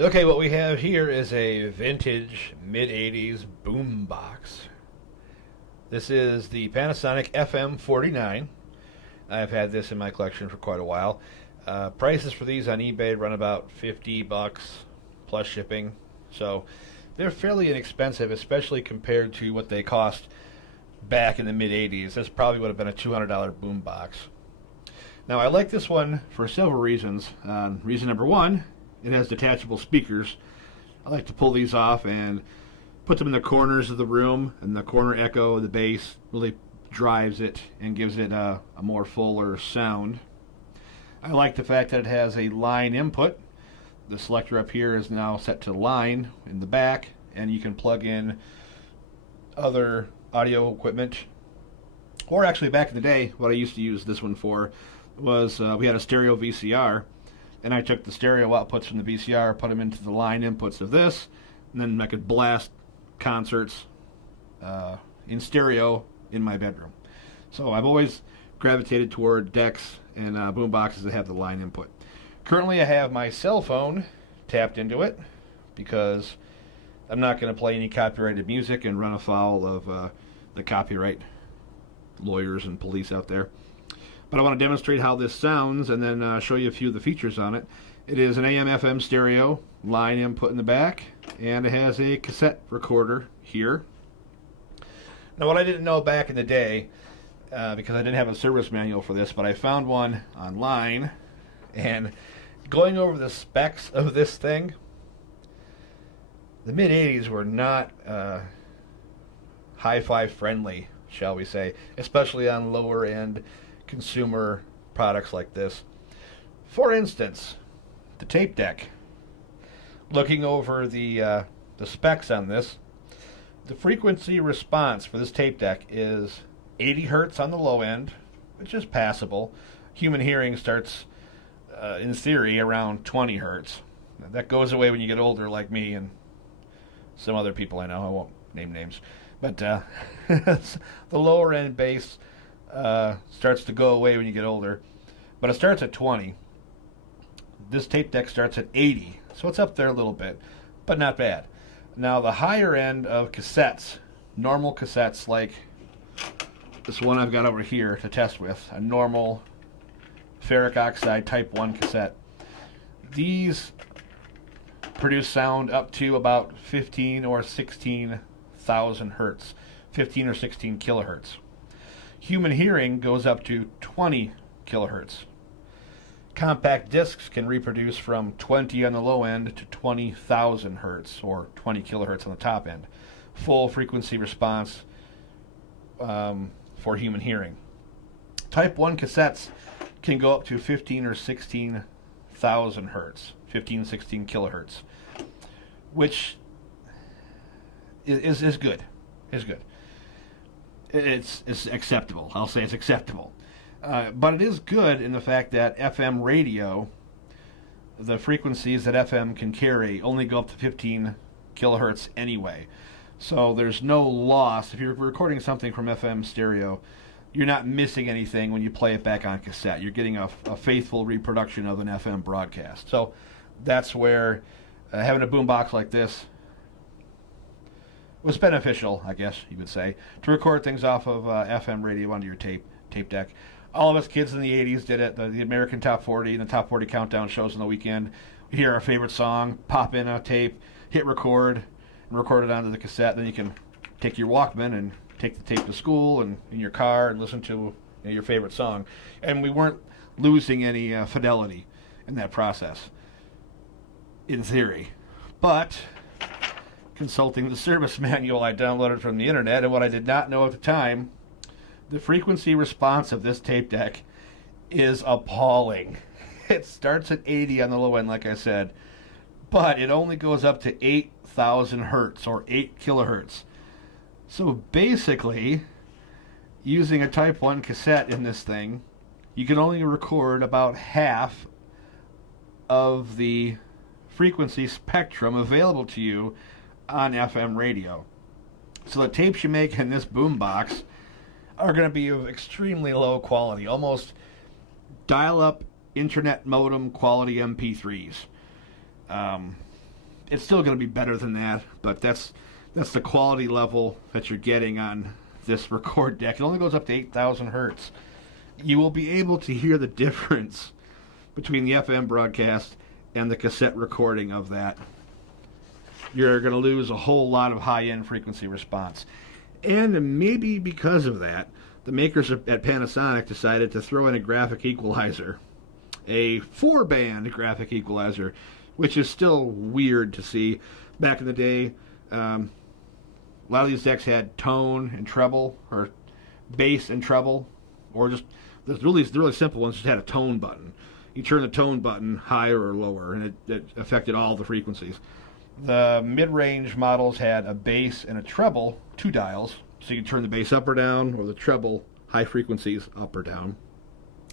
Okay, what we have here is a vintage mid-80s boombox. This is the Panasonic FM49. I've had this in my collection for quite a while. Prices for these on eBay run about $50 plus shipping. So they're fairly inexpensive, especially compared to what they cost back in the mid-80s. This probably would have been a $200 boombox. Now, I like this one for several reasons. Reason number one, it has detachable speakers. I like to pull these off and put them in the corners of the room, and the corner echo of the bass really drives it and gives it a more fuller sound. I like the fact that it has a line input. The selector up here is now set to line in the back, and you can plug in other audio equipment. Or actually, back in the day, what I used to use this one for was we had a stereo VCR, and I took the stereo outputs from the VCR, put them into the line inputs of this, and then I could blast concerts in stereo in my bedroom. So I've always gravitated toward decks and boomboxes that have the line input. Currently I have my cell phone tapped into it because I'm not going to play any copyrighted music and run afoul of the copyright lawyers and police out there. But I want to demonstrate how this sounds and then show you a few of the features on it. It is an AM/FM stereo, line input in the back, and it has a cassette recorder here. Now, what I didn't know back in the day, because I didn't have a service manual for this, but I found one online, and going over the specs of this thing, the mid-80s were not hi-fi friendly, shall we say, especially on lower-end consumer products like this. For instance, the tape deck. Looking over the specs on this, the frequency response for this tape deck is 80 hertz on the low end, which is passable. Human hearing starts, in theory, around 20 hertz. Now, that goes away when you get older, like me and some other people I know. I won't name names. But the lower end bass starts to go away when you get older. But it starts at 20. This tape deck starts at 80, so it's up there a little bit, but not bad. Now, the higher end of cassettes, normal cassettes like this one I've got over here to test with, a normal ferric oxide type 1 cassette, these produce sound up to about 15 or 16,000 hertz, 15 or 16 kilohertz. Human hearing goes up to 20 kilohertz. Compact discs can reproduce from 20 on the low end to 20,000 hertz, or 20 kilohertz on the top end. Full frequency response for human hearing. Type 1 cassettes can go up to 15 or 16,000 hertz, 15, 16 kilohertz, which is good. Is good. It's acceptable. I'll say it's acceptable. But it is good in the fact that FM radio, the frequencies that FM can carry, only go up to 15 kilohertz anyway. So there's no loss. If you're recording something from FM stereo, you're not missing anything when you play it back on cassette. You're getting a faithful reproduction of an FM broadcast. So that's where having a boombox like this was beneficial, I guess you would say, to record things off of FM radio onto your tape deck. All of us kids in the 80s did it. The American Top 40 and the Top 40 countdown shows on the weekend. We hear our favorite song, pop in a tape, hit record, and record it onto the cassette. Then you can take your Walkman and take the tape to school and in your car and listen to your favorite song. And we weren't losing any fidelity in that process, in theory. But consulting the service manual I downloaded from the internet, and what I did not know at the time, the frequency response of this tape deck is appalling. It starts at 80 on the low end, like I said, but it only goes up to 8,000 hertz, or 8 kilohertz. So basically, using a Type 1 cassette in this thing, you can only record about half of the frequency spectrum available to you on FM radio. So the tapes you make in this boombox are going to be of extremely low quality, almost dial-up internet modem quality MP3s. it's still going to be better than that, but that's the quality level that you're getting on this record deck. It only goes up to 8,000 hertz. You will be able to hear the difference between the FM broadcast and the cassette recording of that. You're going to lose a whole lot of high-end frequency response. And maybe because of that, the makers at Panasonic decided to throw in a graphic equalizer, a 4-band graphic equalizer, which is still weird to see. Back in the day, a lot of these decks had tone and treble, or bass and treble, or just the really simple ones just had a tone button. You turn the tone button higher or lower, and it affected all the frequencies. The mid-range models had a bass and a treble, 2 dials, so you could turn the bass up or down, or the treble, high frequencies, up or down.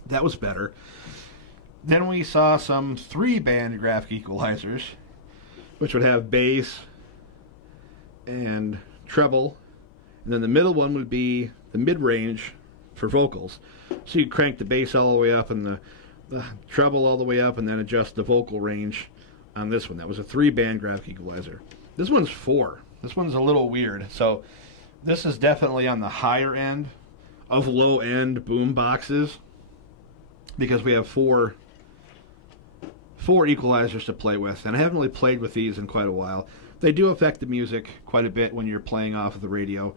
That was better. Then we saw some 3-band graphic equalizers, which would have bass and treble, and then the middle one would be the mid-range for vocals. So you crank the bass all the way up and the treble all the way up, and then adjust the vocal range on this one. That was a 3-band graphic equalizer. This one's 4. This one's a little weird. So this is definitely on the higher end of low-end boom boxes, because we have four equalizers to play with, and I haven't really played with these in quite a while. They do affect the music quite a bit when you're playing off of the radio.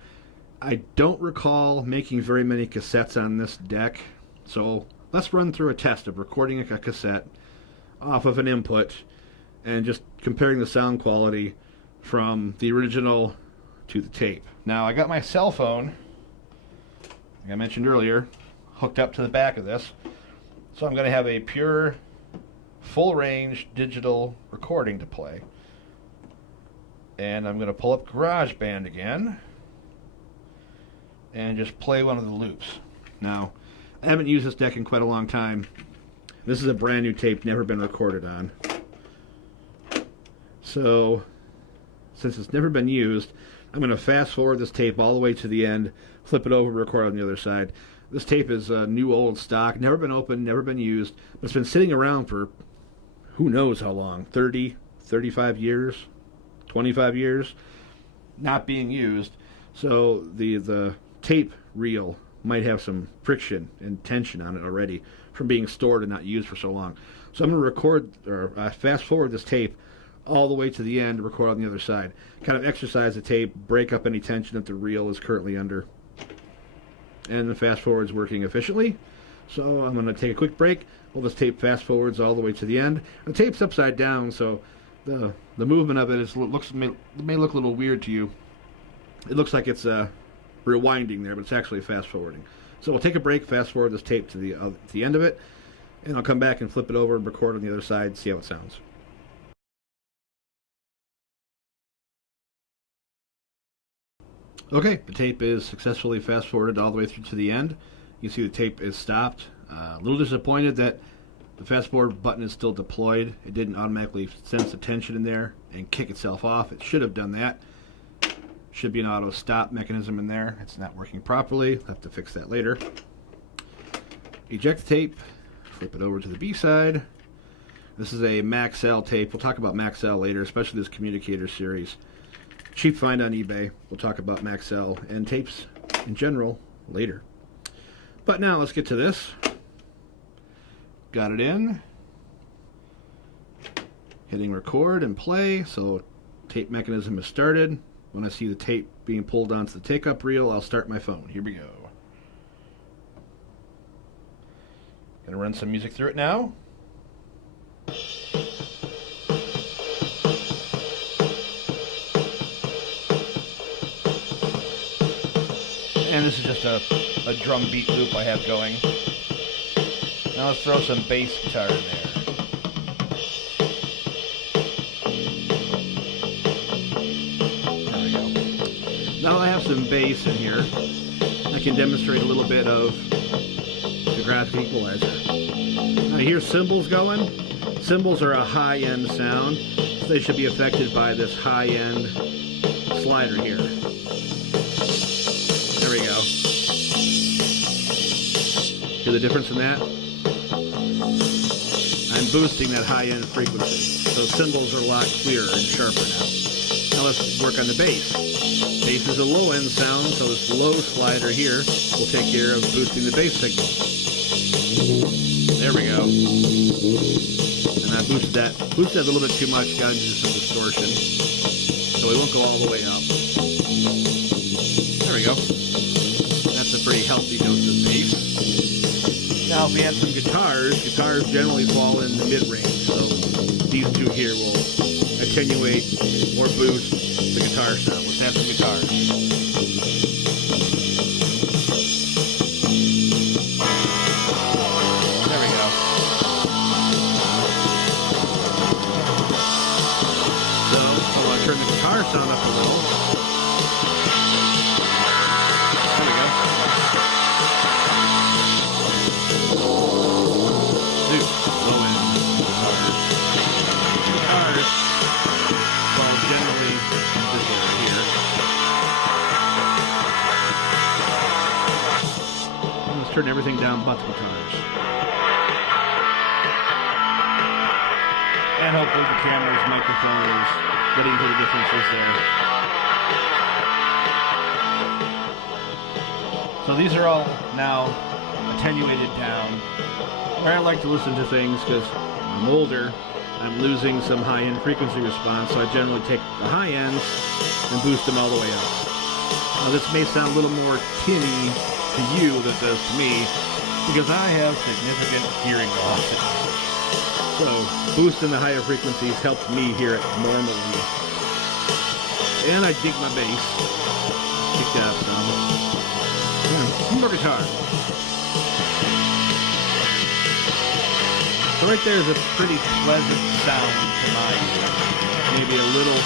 I don't recall making very many cassettes on this deck, so let's run through a test of recording a cassette off of an input and just comparing the sound quality from the original to the tape. Now, I got my cell phone, like I mentioned earlier, hooked up to the back of this, so I'm going to have a pure full-range digital recording to play. And I'm going to pull up GarageBand again and just play one of the loops. Now, I haven't used this deck in quite a long time. This is a brand new tape, never been recorded on. So, since it's never been used, I'm going to fast forward this tape all the way to the end, flip it over, record on the other side. This tape is new old stock, never been opened, never been used, but it's been sitting around for who knows how long, 30, 35 years, 25 years, not being used. So the tape reel might have some friction and tension on it already from being stored and not used for so long. So I'm going to record, or fast forward this tape all the way to the end, record on the other side. Kind of exercise the tape, break up any tension that the reel is currently under. And the fast forward's working efficiently. So I'm going to take a quick break while this tape fast forwards all the way to the end. The tape's upside down, so the movement of it may look a little weird to you. It looks like it's rewinding there, but it's actually fast forwarding. So we'll take a break, fast forward this tape to the end of it, and I'll come back and flip it over and record on the other side, see how it sounds. Okay, the tape is successfully fast forwarded all the way through to the end. You can see the tape is stopped. A little disappointed that the fast forward button is still deployed. It didn't automatically sense the tension in there and kick itself off. It should have done that. Should be an auto stop mechanism in there. It's not working properly. I'll have to fix that later. Eject the tape, flip it over to the B side. This is a MaxL tape. We'll talk about MaxL later, especially this communicator series. Cheap find on eBay. We'll talk about MaxL and tapes in general later. But now let's get to this. Got it in. Hitting record and play. So tape mechanism is started. When I see the tape being pulled onto the take-up reel, I'll start my phone. Here we go. Gonna run some music through it now. And this is just a drum beat loop I have going. Now let's throw some bass guitar in there. There we go. Now that I have some bass in here, I can demonstrate a little bit of the graphic equalizer. Now you hear cymbals going. Cymbals are a high-end sound, so they should be affected by this high-end slider here. There we go. Hear the difference in that? I'm boosting that high-end frequency. So cymbals are a lot clearer and sharper now. Now let's work on the bass. Bass is a low-end sound, so this low slider here will take care of boosting the bass signal. There we go. And I boosted that a little bit too much, got into some distortion. So we won't go all the way up. There we go. That's a pretty healthy dose of bass. Now if we add some guitars generally fall in the mid-range, so these two here will attenuate or boost the guitar sound. Let's have some guitars. There we go. So I want to turn the guitar sound up a little. There we go. Low end guitars. Guitars fall generally this area here. Let's turn everything down but the guitars. And hopefully the camera's microphone is letting you hear the differences there. So these are all now attenuated down. Where I like to listen to things, because I'm older, I'm losing some high-end frequency response, so I generally take the high ends and boost them all the way up. Now this may sound a little more tinny to you than it does to me, because I have significant hearing loss. So boosting the higher frequencies helps me hear it normally. And I dig my bass. Kick that up some. More guitar. So right there is a pretty pleasant sound to my ear. Maybe a little,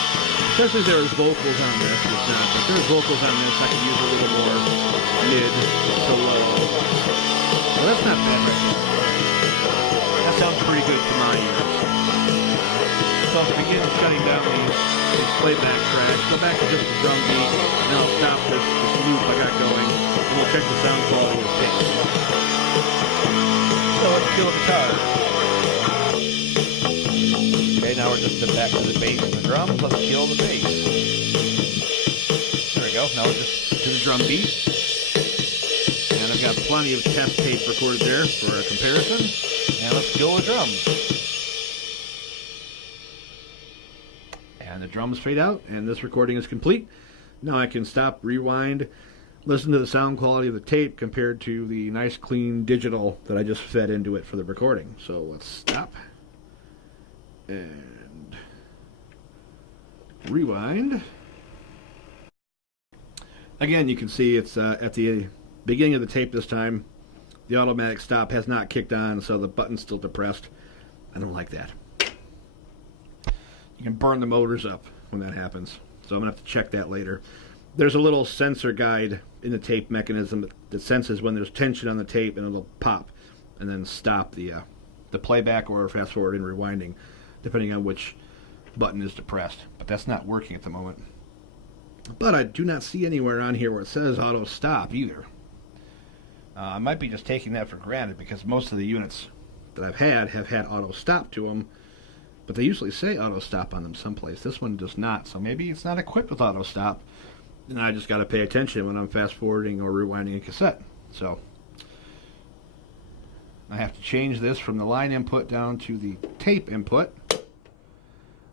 especially if there was vocals on this, it's not, but if there was vocals on this, I could use a little more mid to low. Well, that's not bad right there. That sounds pretty good to my ears. So I'll begin shutting down these playback tracks, go back to just the drum beat, and then I'll stop this loop I got going, and we'll check the sound quality of the tape. So let's kill a guitar. Okay, now we're just back to the bass and the drums. Let's kill the bass. There we go. Now we're just to the drum beat. And I've got plenty of test tape recorded there for a comparison. And let's kill the drums. And the drums fade out, and this recording is complete. Now I can stop, rewind, listen to the sound quality of the tape compared to the nice clean digital that I just fed into it for the recording. So let's stop and rewind. Again, you can see it's at the beginning of the tape this time. The automatic stop has not kicked on, so the button's still depressed. I don't like that. You can burn the motors up when that happens, so I'm going to have to check that later. There's a little sensor guide in the tape mechanism that senses when there's tension on the tape, and it'll pop and then stop the playback or fast forward and rewinding, depending on which button is depressed. But that's not working at the moment. But I do not see anywhere on here where it says auto stop either. I might be just taking that for granted, because most of the units that I've had auto stop to them, but they usually say auto stop on them someplace. This one does not, so maybe it's not equipped with auto stop, and I just got to pay attention when I'm fast forwarding or rewinding a cassette. So I have to change this from the line input down to the tape input.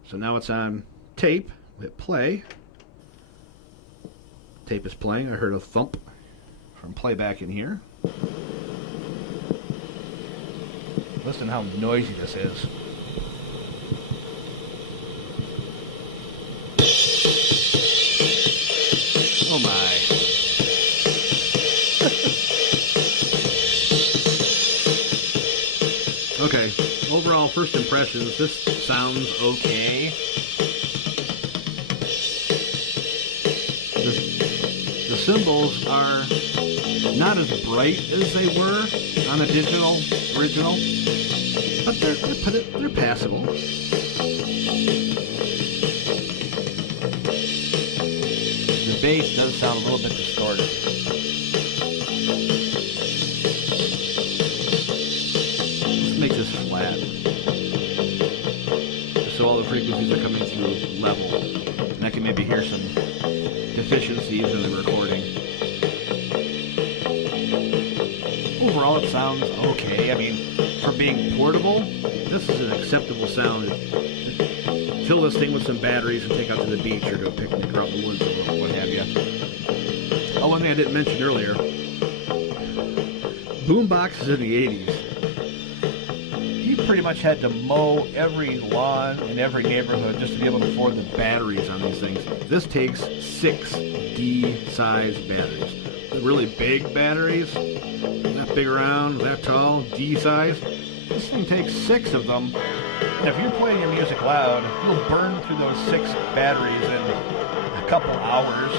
So now it's on tape. Hit play. Tape is playing. I heard a thump from playback in here. Listen to how noisy this is. Oh my. Okay, overall first impressions, this sounds okay. The cymbals are not as bright as they were on the original, but they're passable. The bass does sound a little bit distorted. Let's make this flat. frequencies are coming through level. And I can maybe hear some deficiencies in the recording. Overall, it sounds okay. I mean, for being portable, this is an acceptable sound. Fill this thing with some batteries and take out to the beach or to a picnic or out in the woods or what have you. Oh, one thing I didn't mention earlier. Boomboxes in the 80s. You pretty much had to mow every lawn in every neighborhood just to be able to afford the batteries on these things. This takes 6 D-size batteries. The really big batteries, that big around, that tall, D-size. This thing takes 6 of them. And if you're playing your music loud, you'll burn through those 6 batteries in a couple hours.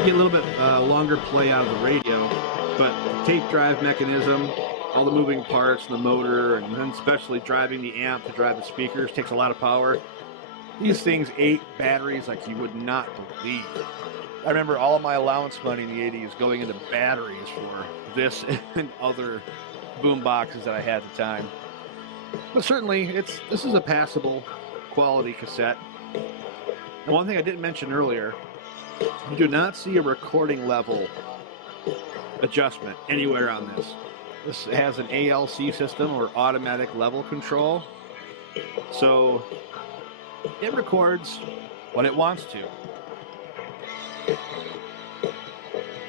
You get a little bit longer play out of the radio, but the tape drive mechanism, all the moving parts, the motor, and then especially driving the amp to drive the speakers takes a lot of power. These things ate batteries like you would not believe. I remember all of my allowance money in the 80s going into batteries for this and other boom boxes that I had at the time. But certainly, this is a passable quality cassette. And one thing I didn't mention earlier, you do not see a recording level adjustment anywhere on this. This has an ALC system, or automatic level control. So it records what it wants to.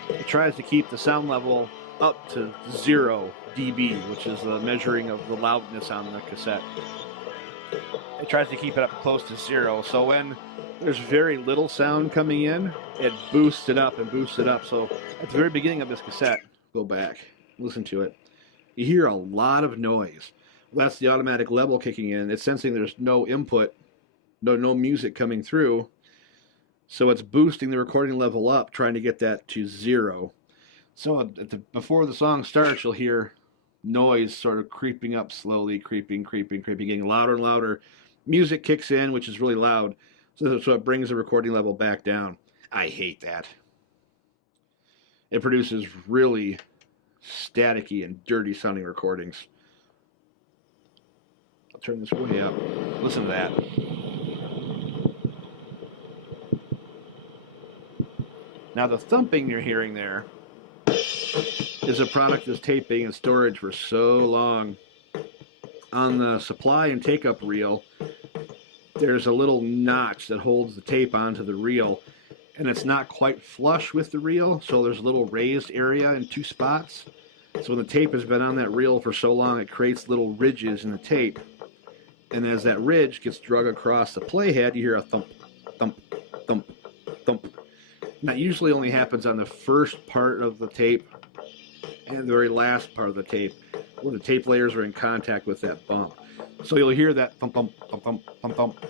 It tries to keep the sound level up to 0 dB, which is the measuring of the loudness on the cassette. It tries to keep it up close to 0, so when there's very little sound coming in, it boosts it up and boosts it up. So at the very beginning of this cassette, go back, listen to it. You hear a lot of noise. Well, that's the automatic level kicking in. It's sensing there's no input, no music coming through. So it's boosting the recording level up, trying to get that to 0. So before the song starts, you'll hear noise sort of creeping up slowly, creeping, getting louder and louder. Music kicks in, which is really loud. So it brings the recording level back down. I hate that. It produces really staticky and dirty sounding recordings. I'll turn this way up. Listen to that. Now the thumping you're hearing there is a product that's taping and storage for so long. On the supply and take-up reel, there's a little notch that holds the tape onto the reel, and it's not quite flush with the reel, so there's a little raised area in 2 spots. So when the tape has been on that reel for so long, it creates little ridges in the tape. And as that ridge gets drug across the playhead, you hear a thump, thump, thump, thump. And that usually only happens on the first part of the tape and the very last part of the tape, where the tape layers are in contact with that bump. So you'll hear that thump, thump, thump, thump, thump, thump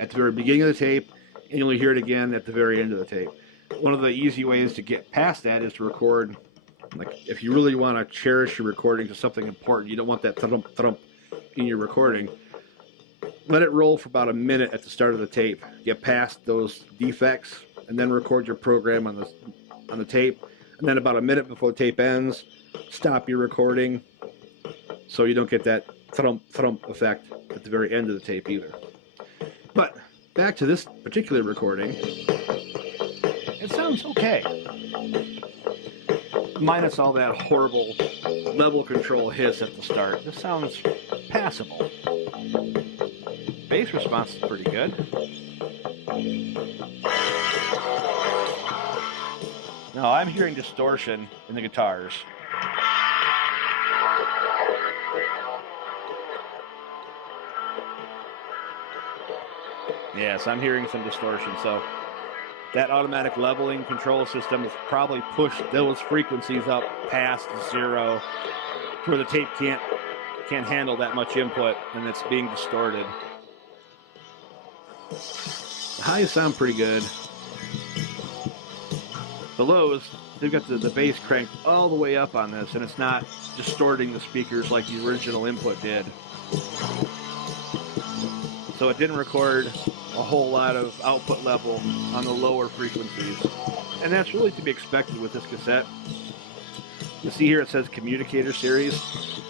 at the very beginning of the tape, and you'll hear it again at the very end of the tape. One of the easy ways to get past that is to record, like if you really want to cherish your recording to something important, you don't want that thump, thump in your recording, let it roll for about a minute at the start of the tape. Get past those defects, and then record your program on the tape. And then about a minute before the tape ends, stop your recording so you don't get that thump thump effect at the very end of the tape either. But back to this particular recording, it sounds okay. Minus all that horrible level control hiss at the start. This sounds passable. Bass response is pretty good. Now I'm hearing distortion in the guitars. Yes, I'm hearing some distortion, so that automatic leveling control system has probably pushed those frequencies up past 0 where the tape can't handle that much input and it's being distorted. The highs sound pretty good. The lows, they've got the bass cranked all the way up on this, and it's not distorting the speakers like the original input did. So it didn't record a whole lot of output level on the lower frequencies. And that's really to be expected with this cassette. You see here it says Communicator Series.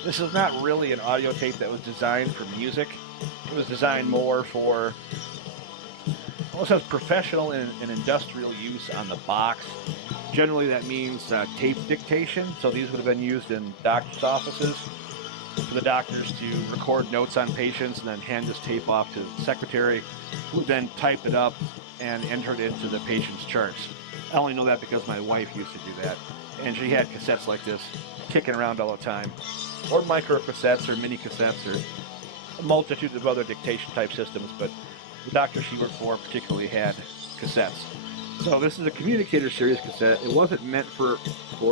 This is not really an audio tape that was designed for music. It was designed more for, well, it says professional and industrial use on the box. Generally, that means tape dictation. So these would have been used in doctors' offices for the doctors to record notes on patients and then hand this tape off to the secretary, who would then type it up and enter it into the patient's charts. I only know that because my wife used to do that, and she had cassettes like this kicking around all the time, or micro cassettes or mini cassettes or a multitude of other dictation type systems, but the doctor she worked for particularly had cassettes. So this is a communicator series cassette. It wasn't meant for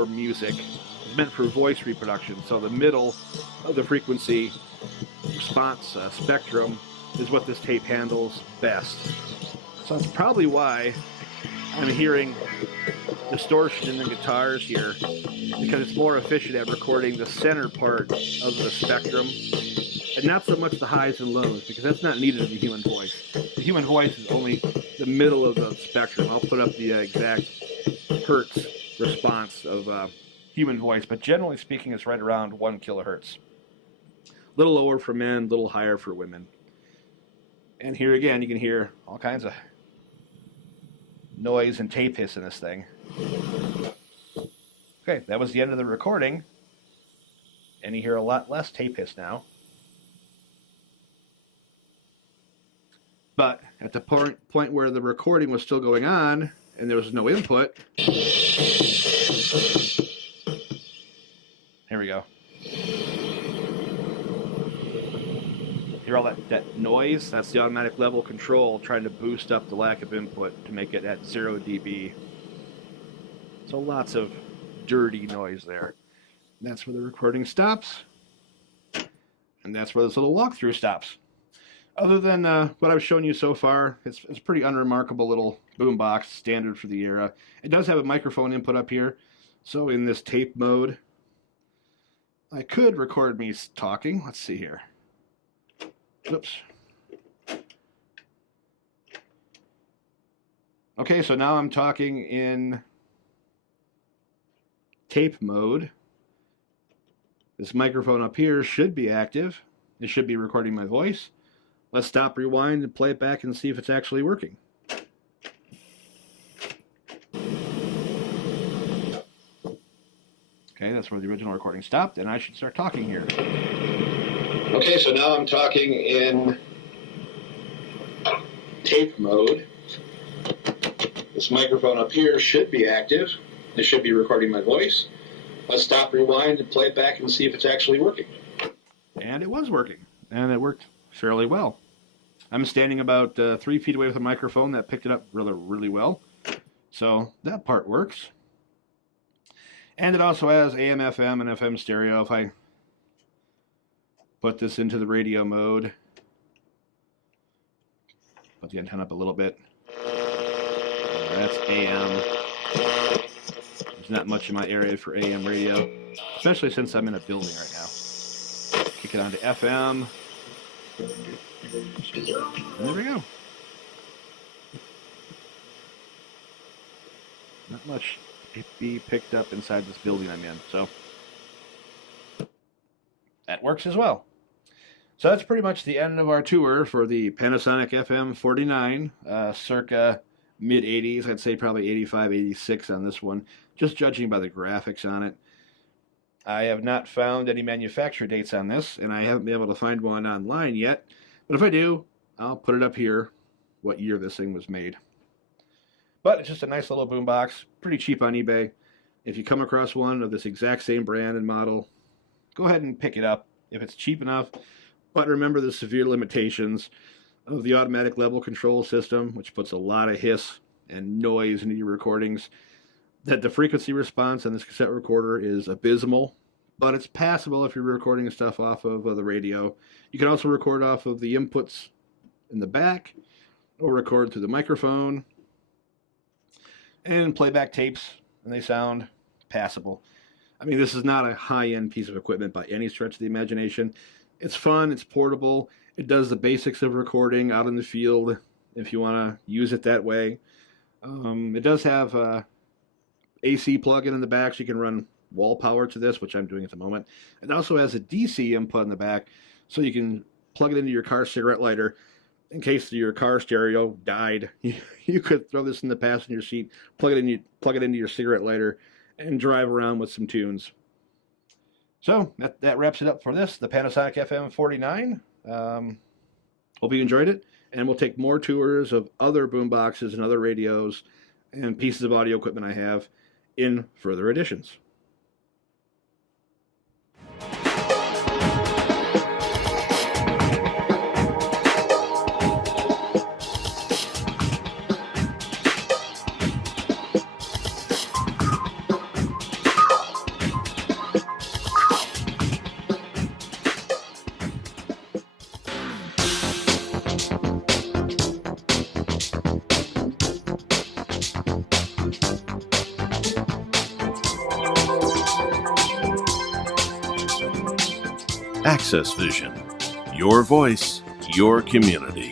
music. It was meant for voice reproduction. So the middle of the frequency response spectrum is what this tape handles best. So that's probably why I'm hearing distortion in the guitars here, because it's more efficient at recording the center part of the spectrum and not so much the highs and lows, because that's not needed in the human voice. The human voice is only the middle of the spectrum. I'll put up the exact hertz response of human voice, but generally speaking, it's right around 1 kilohertz. A little lower for men, a little higher for women. And here again, you can hear all kinds of noise and tape hiss in this thing. Okay, that was the end of the recording, and you hear a lot less tape hiss now. But at the point where the recording was still going on and there was no input, here we go. Hear all that noise? That's the automatic level control trying to boost up the lack of input to make it at 0 dB. So lots of dirty noise there. That's where the recording stops. And that's where this little walkthrough stops. Other than what I've shown you so far, it's a pretty unremarkable little boombox, standard for the era. It does have a microphone input up here. So in this tape mode, I could record me talking. Let's see here. Oops. Okay, so now I'm talking in tape mode. This microphone up here should be active. It should be recording my voice. Let's stop, rewind, and play it back and see if it's actually working. Okay, that's where the original recording stopped, and I should start talking here. Okay, so now I'm talking in tape mode. This microphone up here should be active. It should be recording my voice. Let's stop, rewind, and play it back and see if it's actually working. And it was working, and it worked fairly well. I'm standing about 3 feet away with a microphone that picked it up really well. So that part works. And it also has AM, FM, and FM stereo. If I put this into the radio mode, put the antenna up a little bit. That's AM. There's not much in my area for AM radio, especially since I'm in a building right now. Kick it on to FM. And there we go. Not much to be picked up inside this building I'm in, so that works as well. So that's pretty much the end of our tour for the Panasonic FM49, circa mid-80s. I'd say probably 85, 86 on this one, just judging by the graphics on it. I have not found any manufacturer dates on this, and I haven't been able to find one online yet. But if I do, I'll put it up here, what year this thing was made. But it's just a nice little boombox, pretty cheap on eBay. If you come across one of this exact same brand and model, go ahead and pick it up if it's cheap enough. But remember the severe limitations of the automatic level control system, which puts a lot of hiss and noise into your recordings. That the frequency response on this cassette recorder is abysmal, but it's passable if you're recording stuff off of the radio. You can also record off of the inputs in the back, or record through the microphone, and playback tapes, and they sound passable. I mean, this is not a high-end piece of equipment by any stretch of the imagination. It's fun, it's portable, it does the basics of recording out in the field if you want to use it that way. It does have AC plug-in in the back, so you can run wall power to this, which I'm doing at the moment. It also has a DC input in the back, so you can plug it into your car cigarette lighter. In case your car stereo died, you could throw this in the passenger seat, plug it into your cigarette lighter, and drive around with some tunes. So that wraps it up for this, the Panasonic FM49. Hope you enjoyed it, and we'll take more tours of other boomboxes and other radios and pieces of audio equipment I have in further editions. Access Vision. Your voice, your community.